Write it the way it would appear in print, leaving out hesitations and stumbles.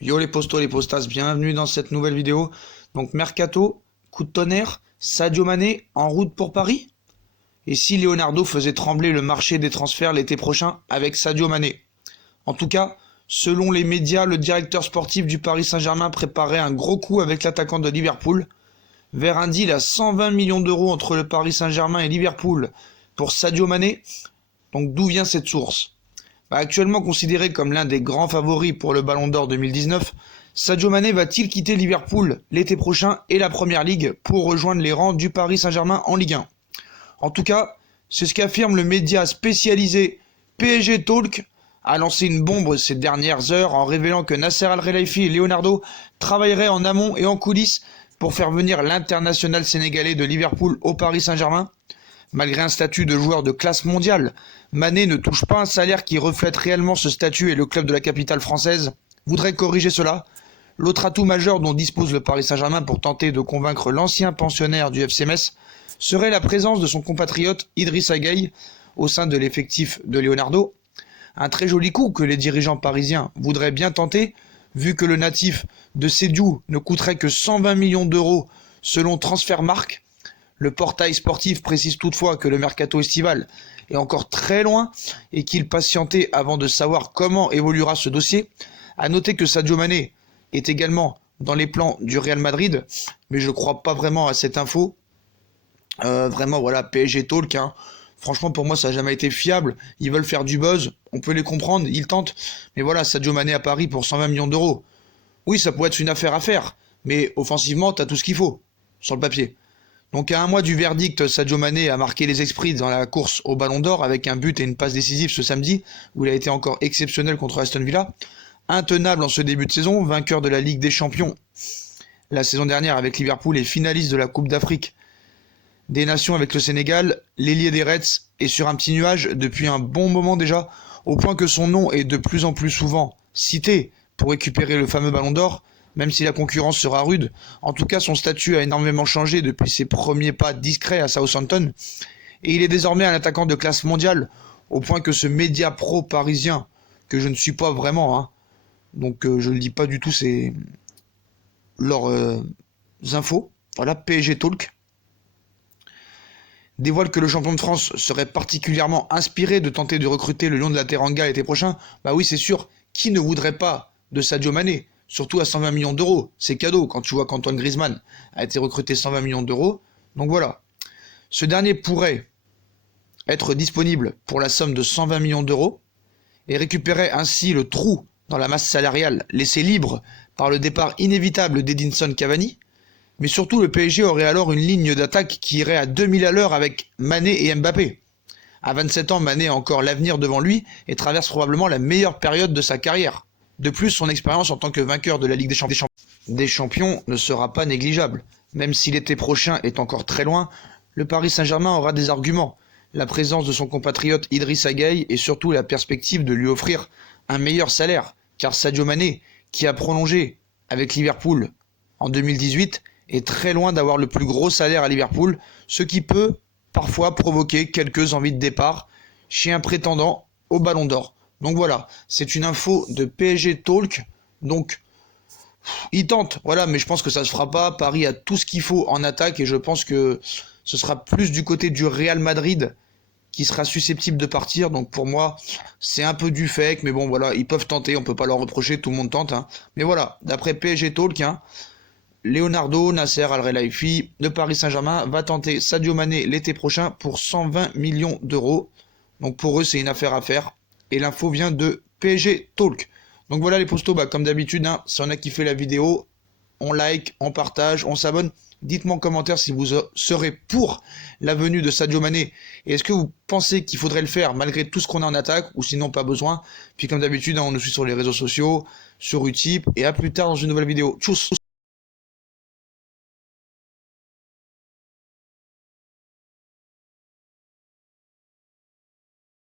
Yo les postos, les postas, bienvenue dans cette nouvelle vidéo. Donc Mercato, coup de tonnerre, Sadio Mané en route pour Paris? Et si Leonardo faisait trembler le marché des transferts l'été prochain avec Sadio Mané? En tout cas, selon les médias, le directeur sportif du Paris Saint-Germain préparait un gros coup avec l'attaquant de Liverpool, vers un deal à 120 millions d'euros entre le Paris Saint-Germain et Liverpool pour Sadio Mané. Donc d'où vient cette source? Actuellement considéré comme l'un des grands favoris pour le Ballon d'Or 2019, Sadio Mané va-t-il quitter Liverpool l'été prochain et la Première Ligue pour rejoindre les rangs du Paris Saint-Germain en Ligue 1? En tout cas, c'est ce qu'affirme le média spécialisé PSG Talk, a lancé une bombe ces dernières heures en révélant que Nasser Al-Khelaifi et Leonardo travailleraient en amont et en coulisses pour faire venir l'international sénégalais de Liverpool au Paris Saint-Germain. Malgré un statut de joueur de classe mondiale, Mané ne touche pas un salaire qui reflète réellement ce statut et le club de la capitale française voudrait corriger cela. L'autre atout majeur dont dispose le Paris Saint-Germain pour tenter de convaincre l'ancien pensionnaire du FC Metz serait la présence de son compatriote Idrissa Gueye au sein de l'effectif de Leonardo. Un très joli coup que les dirigeants parisiens voudraient bien tenter, vu que le natif de Sédhiou ne coûterait que 120 millions d'euros selon Transfermarkt. Le portail sportif précise toutefois que le mercato estival est encore très loin et qu'il patientait avant de savoir comment évoluera ce dossier. A noter que Sadio Mané est également dans les plans du Real Madrid, mais je ne crois pas vraiment à cette info. Vraiment, voilà, PSG Talk, hein. Franchement, pour moi, ça n'a jamais été fiable. Ils veulent faire du buzz, on peut les comprendre, ils tentent. Mais voilà, Sadio Mané à Paris pour 120 millions d'euros. Oui, ça pourrait être une affaire à faire, mais offensivement, tu as tout ce qu'il faut, sur le papier. Donc à un mois du verdict, Sadio Mané a marqué les esprits dans la course au Ballon d'Or avec un but et une passe décisive ce samedi, où il a été encore exceptionnel contre Aston Villa. Intenable en ce début de saison, vainqueur de la Ligue des Champions la saison dernière avec Liverpool et finaliste de la Coupe d'Afrique des Nations avec le Sénégal, l'ailier des Reds est sur un petit nuage depuis un bon moment déjà, au point que son nom est de plus en plus souvent cité pour récupérer le fameux Ballon d'Or. Même si la concurrence sera rude, en tout cas son statut a énormément changé depuis ses premiers pas discrets à Southampton, et il est désormais un attaquant de classe mondiale, au point que ce média pro parisien, que je ne suis pas vraiment, hein, donc je ne lis pas du tout leurs infos, voilà, PSG Talk, dévoile que le champion de France serait particulièrement inspiré de tenter de recruter le Lion de la Teranga l'été prochain. Bah oui, c'est sûr, qui ne voudrait pas de Sadio Mané? Surtout à 120 millions d'euros, c'est cadeau quand tu vois qu'Antoine Griezmann a été recruté 120 millions d'euros. Donc voilà, ce dernier pourrait être disponible pour la somme de 120 millions d'euros et récupérer ainsi le trou dans la masse salariale laissé libre par le départ inévitable d'Edinson Cavani. Mais surtout, le PSG aurait alors une ligne d'attaque qui irait à 2000 à l'heure avec Mané et Mbappé. À 27 ans, Mané a encore l'avenir devant lui et traverse probablement la meilleure période de sa carrière. De plus, son expérience en tant que vainqueur de la Ligue des Champions ne sera pas négligeable. Même si l'été prochain est encore très loin, le Paris Saint-Germain aura des arguments. La présence de son compatriote Idrissa Gueye et surtout la perspective de lui offrir un meilleur salaire. Car Sadio Mané, qui a prolongé avec Liverpool en 2018, est très loin d'avoir le plus gros salaire à Liverpool, ce qui peut parfois provoquer quelques envies de départ chez un prétendant au Ballon d'Or. Donc voilà, c'est une info de PSG Talk. Donc, il tente, voilà, mais je pense que ça se fera pas. Paris a tout ce qu'il faut en attaque et je pense que ce sera plus du côté du Real Madrid qui sera susceptible de partir. Donc pour moi, c'est un peu du fake, mais bon voilà, ils peuvent tenter, on peut pas leur reprocher, tout le monde tente. Hein. Mais voilà, d'après PSG Talk, hein, Leonardo, Nasser Al-Khelaifi, le Paris Saint-Germain va tenter Sadio Mané l'été prochain pour 120 millions d'euros. Donc pour eux, c'est une affaire à faire. Et l'info vient de PSG Talk. Donc voilà les postos, comme d'habitude, hein, si on a kiffé la vidéo, on like, on partage, on s'abonne. Dites-moi en commentaire si vous serez pour la venue de Sadio Mané. Et est-ce que vous pensez qu'il faudrait le faire malgré tout ce qu'on a en attaque ou sinon pas besoin. Puis comme d'habitude, hein, on nous suit sur les réseaux sociaux, sur Utip. Et à plus tard dans une nouvelle vidéo. Tchuss.